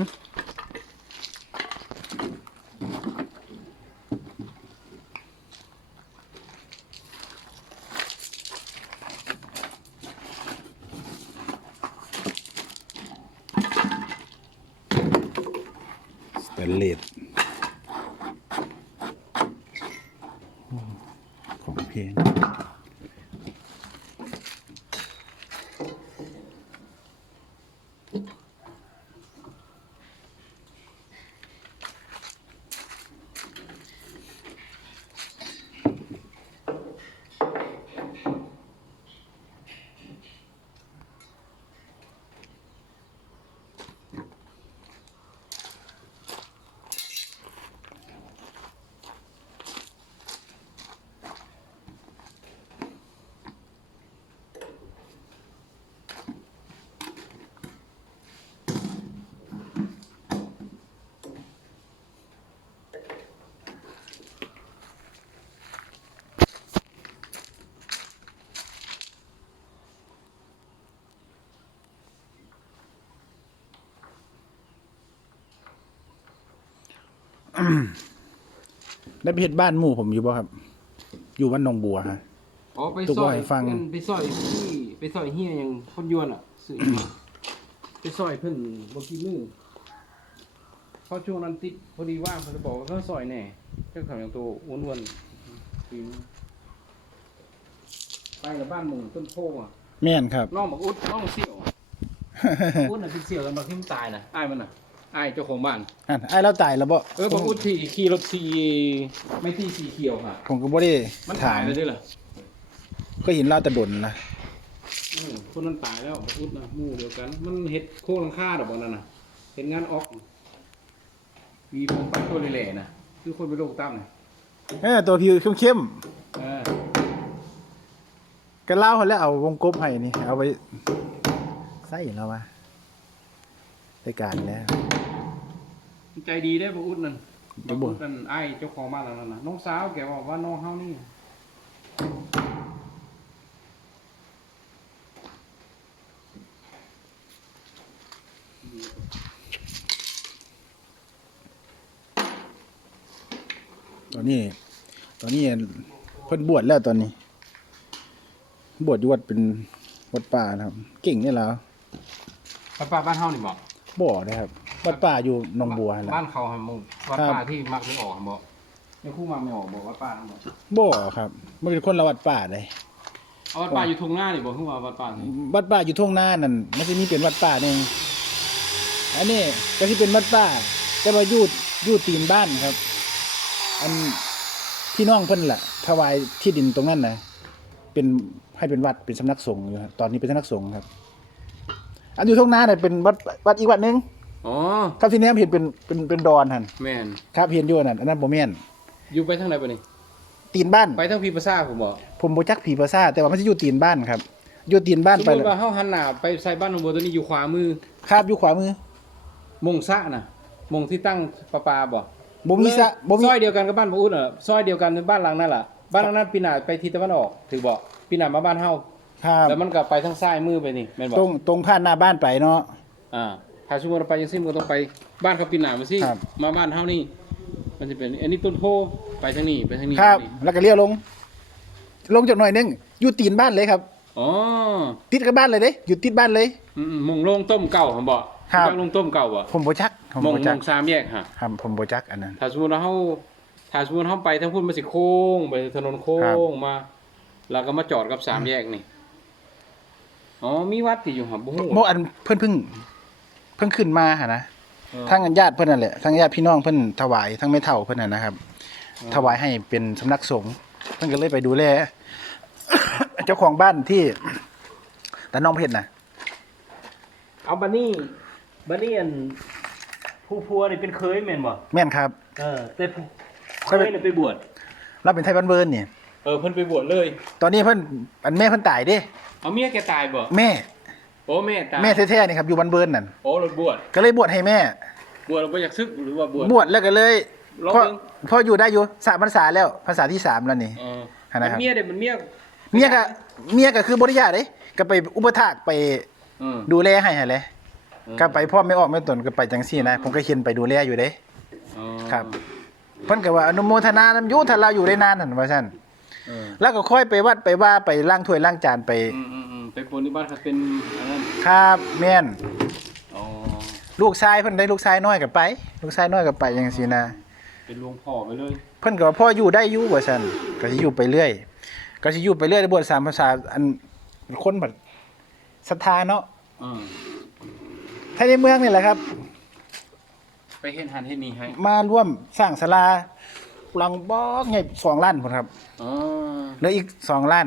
สแตนเลส ได้ไปเห็นบ้านหมู่ผมอยู่บ่ครับ อยู่บ้านหนองบัวฮะ อ๋อไปตุ๊กซอยว่าให้ฟังเพิ่นไปซอยที่ไปซอยเฮียยังคนยวนอะซื้อมาไปซอยเพิ่นบ่กี่มื้อเพราะช่วงนั้นติดพอดีว่างเพิ่นเลยบอกว่าเขาซอยแหน่เจ้าเขาอย่างตัวอ้วนๆปีนไปกับบ้านหมุงต้นโพอะแม่นครับน้องบอกอุดน้องเสี่ยว อุดน่ะเป็นเสี่ยวกันบักที่มันตายน่ะอ้ายมันน่ะ อ้ายเจ้าของบ้านอันไอ้ายเราตายแล้วบ่เออบอกอุดที่ขี่รถสีไม่ที่สีเขียวค่ะ ผมก็บ่ได้มันถาตามยเลยด้วยเหรอก็เห็นเราแต่ดนนะอืมคนนั้นตายแล้วบอกอุดนะหมู่เดียวกัน มันเห็ดโค้งหลังคาดอกบอนั่นน่ะเห็นงานออก มีผมไปตัวเละๆนะคือคนไปโรคตั้มน่ะเออตัวผิวเข้มเออๆก็เล่าเขาแล้วเอาวงกบให้นี่เอาไปใส่เรามาได้การแล้ว ใจดีได้อบอกอุดนั่นเดี๋บยวอกบ่อุดนั่นไอ้เจ้าของบ้านแล้วนั่นน่ะน้องสาวแกบอกว่าน้องเฮานี่ตอนนี้ ตอนนี้เพิ่นบวชแล้วตอนนี้ บวชอยู่วัดเป็นวัดป่านะครับ เก่งนี่แล้ววัดป่าบ้านเฮานี่บอกบ่นะครับ วัดป่าอยู่หนองบัวแหละ บ้านเขาหันมงวัดครับ ป่าที่มักไม่ออกหันบอกไม่คู่มักไม่ออกบอกวัดป่าหันบอกบ่ครับมันเป็นคนละวัดป่าเลยเอาวัดป่าอยู่ทงหน้านี่บอกขึ้นมาวัดป่านี่วัดป่าอยู่ทุ่งนานั่นมันจะมีเป็นวัดป่าหนึ่งอันนี้ก็ที่เป็นวัดป่า แต่ว่าอยู่อยู่ตีนบ้านครับ อันพี่น้องเพิ่นล่ะถวายที่ดินตรงนั้นนะเป็นให้เป็นวัดเป็นสำนักสงฆ์อยู่ครับตอนนี้เป็นสำนักสงฆ์ครับ อันอยู่ทุ่งนาเนี่ยเป็นวัดวัดอีกวัดหนึง อ๋อครับที่แนมเห็นเป็นเป็นเป็นดอนหันแม่นครับเห็นอยู่นั่นอันนั้นบ่แม่นอยู่ไปทางไหนปะนี่ตีนบ้าน ไปทางพีภาษาผมบอกผมบ่จักผีภาษาแต่ว่ามันจะอยู่ตีนบ้านครับอยู่ตีนบ้านสมไปมติว่าเฮาหันหน้าไปใส่บ้านของบัวตัวนี้อยู่ขวามือครับอยู่ขวามือมงซะน่ะมงที่ตั้งประปาบ่บ่มีสระบ่มีซอยเดียวกันกับบ้านบ่อุ่นเหรอซอยเดียวกันเป็นบ้านหลังนั่นล่ะบ้านหลังนั้นปีหน้าไปทิศตะวันออกถือบ่ปีหน้ามาบ้านเฮาครับแล้วมันก็ไปทางซ้ายมือไปนี่แม่นบ่ตรงตรงผ่านหน้าบ้านไปเนาะอ่า ถ้าสมมุติเราไปจังซี่มันก็ต้องไปบ้านเขาปีหน้ามาสิครับ มาบ้านเฮานี่ มันจะเป็นอันนี้ต้นโพไปทางนี้ไปทางนี้ครับ ไปทางนี้แล้วก็เลี้ยวลง ลงจากหน่อยหนึงอยู่ตีนบ้านเลยครับ อ๋อติดกับบ้านเลยเด้อยู่ติดบ้านเลย อืมๆมงโรงต้มเก่าหั่นบ่ครับจักโรงต้มเก่าบ่ผมบ่จักผมมงบ่มจักงสามแยกฮะครับผมบ่จักอันนั้น ถ้าสมมติว่าเฮาถ้าสมมติเฮาไปทางพุ่นมันสิโค้งไปถนนโค้ครับ งมา แล้วก็มาจอดกับสามแยกนี่อ๋อมีวัดที่อยู่หับบ่ฮู้โมอันเพิ่นเพิ่งเพิ่งขึ้นมาหะนะเออทางญาติเพิ่นนั่นแหละทางญาติพี่น้องเพิ่นถวายทั้งแม่เฒ่าเพิ่นน่ะนะครับ ถวายให้เป็นสำนักสงฆ์เพิ่นก็เลยไปดูแลเจ้าของบ้านที่ตาน้องเพชรน่ะเอาบัดนี้บัดนี้อันผู้พัวนี่เป็นเคยแม่นบ่แม่นครับ เออแต่ผู้เคเคยยเป็นนี่ไปบวชเราเป็นไทยบ้านเบิร์นนี่เออเพิ่นไปบวชเลย ตอนนี้เพิ่นอันแม่เพิ่นตายเด้เอาเมียแกตายบ่แม่โอ้แม่ตายแม่แท้ๆนี่ครับอยู่บ้านเบิร์นนั่นโอ้เราบวชก็เลยบวชให้แม่ บวชเราบ่อยากซึกหรือว่าบวชบวชแล้วก็เลยลองพ่อเบิ่งพ่ออยู่ได้อยู่สามพรรษาแล้วภาษาที่สามแล้วนี่เออฮะนะครับเมียเด้มันเมียเมียก็เมียก็คือบริยาเด้ก็ไปอุปถากไปเออดูแลให้หั่นแหละก็ไปพ่อไม่ออกไม่ตนก็ไปจังซี่นะ ผมก็เห็นไปดูแลอยู่เด้อ๋อครับ เพิ่นก็ว่าอนุโมทนานํอยู่ถ้าเราอยู่ได้นานนั่นว่าซั่นเออแล้วก็ค่อยไปวัดไปว่าไปล้างถ้วยล้างจานไป อืมอืมอืม ไปปฏิบัติเขาเป็นอันนั้นครับแม่น อ๋อลูกชายเพิ่นได้ลูกชายน้อยก็ไป ลูกชายน้อยก็ไปจังซี่นะ เป็นหลวงพ่อไปเลยเพิ่นก็ว่าพ่ออยู่ได้อยู่ว่าซั่นก็สิอยู่ไปเรื่อย ก็สิอยู่ไปเรื่อยบวชสามภาษาอันคนบัดศรัทธาเนาะอืมถ้าในเมืองนี่แหละครับ ไปเฮ็ดหันเฮ็ดนี่ให้มาร่วมสร้างศาลาหลังบอกใหญ่2ล้านพุ่นครับอ๋อเหลืออีก2ล้าน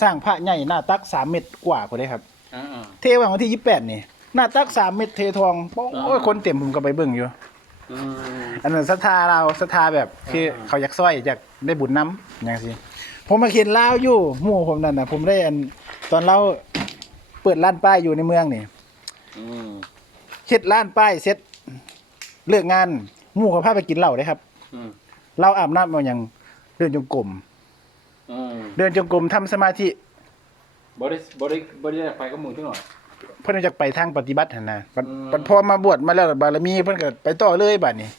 สร้างพระใหญ่หน้าตัก3เมตรกว่าพุ่นเด้ครับ อ่าเทวันที่28นี่หน้าตัก3เมตรเททองโอ้ยคนเต็มผมก็ไปเบิ่งอยู่ๆอืม อันนั้นศรัทธาเราศรัทธาแบบคืออ่าเขาอยากซอยอยากได้บุญน้ำอย่างสิผมมาเขียนลาวอยู่หมู่ผมนั่นน่ะผมได้อันตอนเราเปิดร้านป้ายอยู่ในเมืองนี่อืมเฮ็ดร้านป้ายเสร็จเลิกงานหมู่เขาพาไปกินเหล้าได้ครับ อืมเราอาบน้ำมาอย่างเดินจงกรม อืมเดินจงกรมทำสมาธิบ่ได้บ่ได้บ่ได้ไปกับหมู่จังหน่อย เพิ่นจะไปทางปฏิบัติหั่นนะบัดอืม บัดพอมาบวชมาแล้วบารมีเพิ่นก็ไปต่อเลยบัดนี้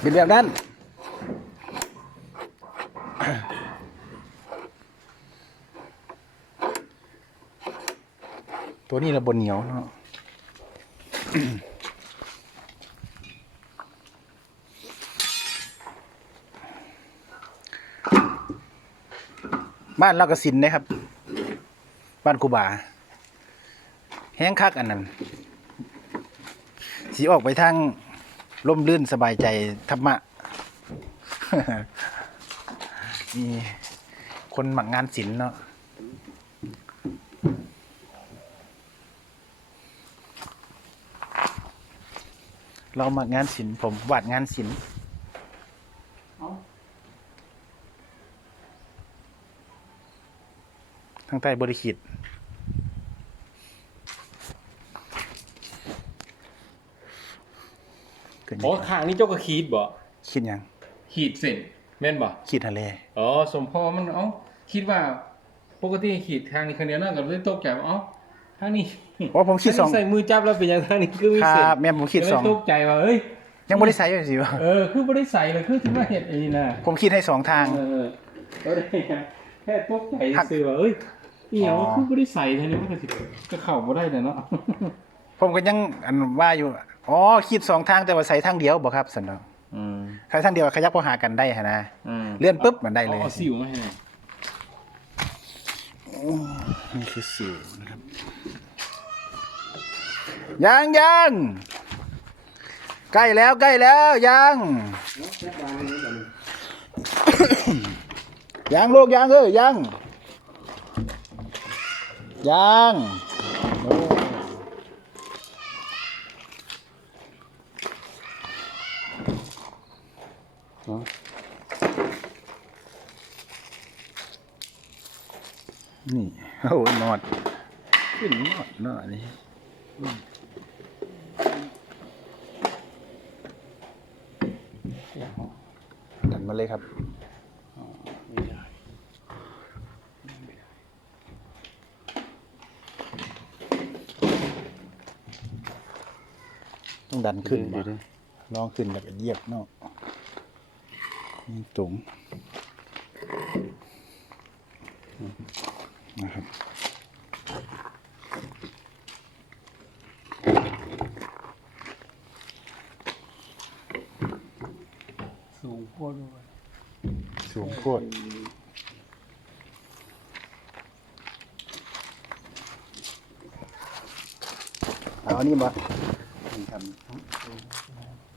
เป็นแบบนั้น ตัวนี้ระบนเหนียวเนาะ บ้านเรากสินนะครับ บ้านคูบา แห้งคักอันนั้นสีออกไปทางร่มรื่นสบายใจธรรมะมีคนหมักงานศิลป์เนาะเราหมักงานศิลป์ผมวาดงานศิลป์ เอ้า ทางใต้บริขีดเกินอ๋อข้างนี้เจ้าก็ขีดบ่ขีดหยังขีดเส้นแม่นบ่ขีดทะเลอ๋อสมพอมันเอ้าคิดว่าปกติขีดทางนี้คนเดียวนั่นก็เลยตกใจว่าเอ้าทางนี้โอ้ผมขีดสองทานี้ใส่มือจับแล้วเป็นอย่างทางนี้คือมีคเส้นรับแม่นผมขีดสองก็เลยตกใจว่าเอ้ยยังบริษัทอยู่สิวะเออคือบ่ได้ใส่เลยคือที่ว่าเฮ็ดอันนี้นะผมขีดให้สองทาง เออก็ได้แค่ตกใจหักซื่อว่าเอ้ย อีหยังอ๋อ คือบ่ได้ใส่ทางนี้มันก็สิก็เข้าบ่ได้น่ะเนาะ ผมก็ยังอันว่าอยู่ อ๋อขีดสองทางแต่ว่าใส่ทางเดียวบอกครับสันเนาะอืมใส่ทางเดียวขยับพอหากันได้ฮะนะ อืมเลื่อนปุ๊บมันได้เลย อาสิวมาให้หน่อยนี่คือสิวนะครับยังยังใกล้แล้วใกล้แล้วยังยังลูกยังเอ้ยยัง ยังนี่โอ้หนอด ขึ้นนอดหนอดนี่อืมดันมาเลยครับ ไม่ได้ ต้องดันขึ้นอยู่ดิลองขึ้นแล้วก็เหยียบเนาะนี่ตุงนะครับสูงโคตรเลยสูงโคตรเอาอันนี้มา ทำคำ